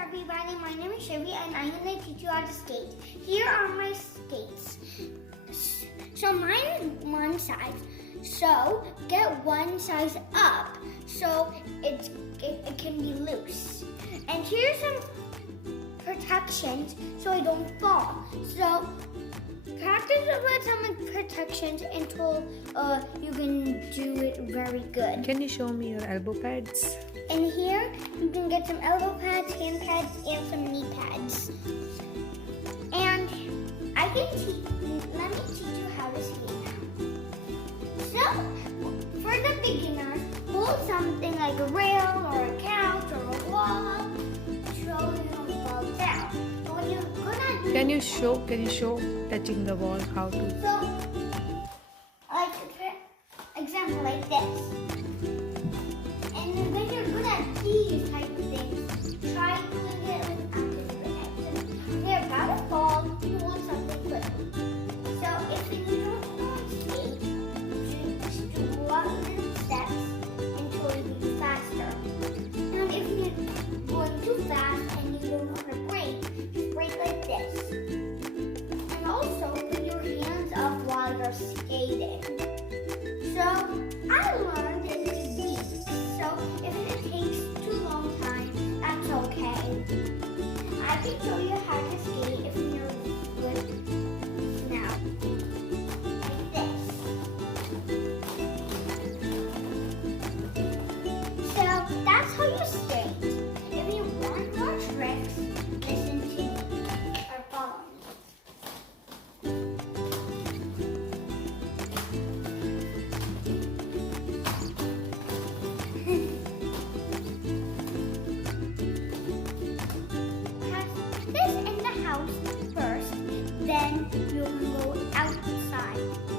everybody, my name is Shivi and I'm going to teach you how to skate. Here are my skates. So mine is one size. So get one size up so it can be loose. And here's some protections so I don't fall. So practice with some protections until you can do it very good. Can you show me your elbow pads? And here you can get some elbow pads, hand pads, and some knee pads. And let me teach you how to skate now. So, for the beginners, hold something like a rail or a couch or a wall so you don't fall down. But when you're gonna do Can you show touching the wall how to? So, like example like this. And when you're good at these type of things, try doing it without your head. If you're about to fall, you want something quickly. So if you don't know how to skate, just do one little steps until you be faster. And if you're going too fast and you don't know how to brake, just brake like this. And also put your hands up while you're skating. So I learned in the week. So if it takes too long time, that's okay. I can show you how to skate if you're good now. Like this. So that's how you skate. If you want more tricks, listen to me or follow me. This in the house first, then you can go outside.